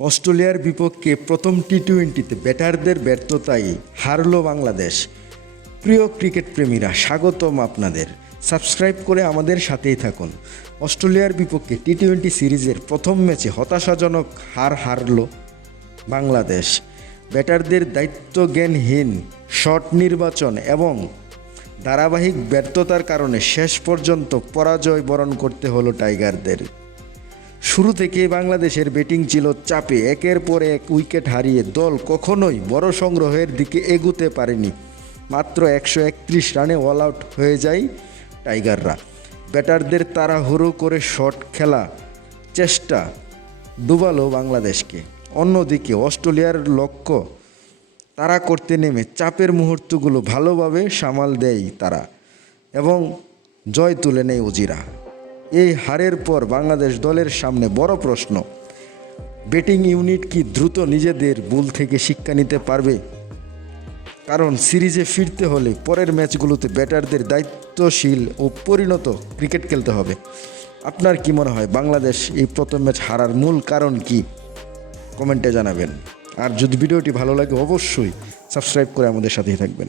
অস্ট্রেলিয়ার বিপক্ষে প্রথম টি-20তে ব্যাটারদের ব্যর্থতায় হারল বাংলাদেশ। প্রিয় ক্রিকেট প্রেমীরা, স্বাগতম আপনাদের। সাবস্ক্রাইব করে আমাদের সাথেই থাকুন। অস্ট্রেলিয়ার বিপক্ষে টি-20 সিরিজের প্রথম ম্যাচে হতাশাজনক হারল বাংলাদেশ। ব্যাটারদের দায়িত্বজ্ঞানহীন শট নির্বাচন এবং ধারাবাহিক ব্যর্থতার কারণে শেষ পর্যন্ত পরাজয় বরণ করতে হলো টাইগারদের। শুরু থেকেই বাংলাদেশের ব্যাটিং ছিল চাপে, একের পর এক উইকেট হারিয়ে দল কখনোই বড় সংগ্রহের দিকে এগুতে পারেনি। মাত্র 131 রানে অল আউট হয়ে যায় টাইগাররা। ব্যাটারদের তাড়াহুড়ো করে শট খেলা চেষ্টা ডুবালো বাংলাদেশকে। অন্যদিকে অস্ট্রেলিয়ার লক্ষ্য তাড়া করতে নেমে চাপের মুহূর্তগুলো ভালোভাবে সামাল দেয় তারা এবং জয় তুলে নেয় অজিরা। এই হারের পর বাংলাদেশ দলের সামনে বড় প্রশ্ন, ব্যাটিং ইউনিট কি দ্রুত নিজেদের ভুল থেকে শিক্ষা নিতে পারবে? কারণ সিরিজে ফিরতে হলে পরের ম্যাচগুলোতে ব্যাটারদের দায়িত্বশীল ও পরিণত ক্রিকেট খেলতে হবে। আপনার কি মনে হয় বাংলাদেশ এই প্রথম ম্যাচ হারার মূল কারণ কি? কমেন্টে জানাবেন। আর যদি ভিডিওটি ভালো লাগে অবশ্যই সাবস্ক্রাইব করে আমাদের সাথেই থাকবেন।